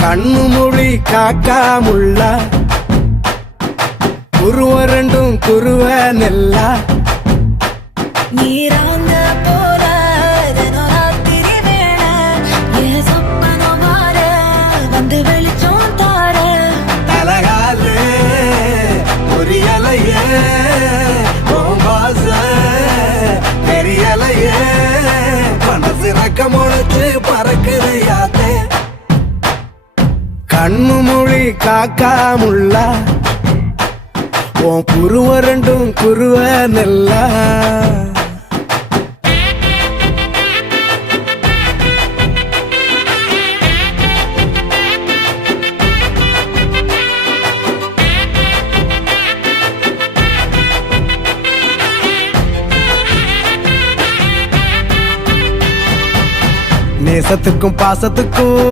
கண்ணு மொழி காக்காமுள்ள குருவ ரெண்டும் குருவ நெல்லா நீராங்க போல ராத்திரி வேள என் சொப்பனம் மாற வந்து வெளிச்சம் தார அழகாலே புரியலையே பாச தெரியலையே மனசு ரக்க முளைச்சு பறக்குதையாத்தே கண்ணு மொழி காக்காமுள்ள உன் குருவ ரெண்டும் குருவ நெல்லா நேசத்துக்கும் பாசத்துக்கும்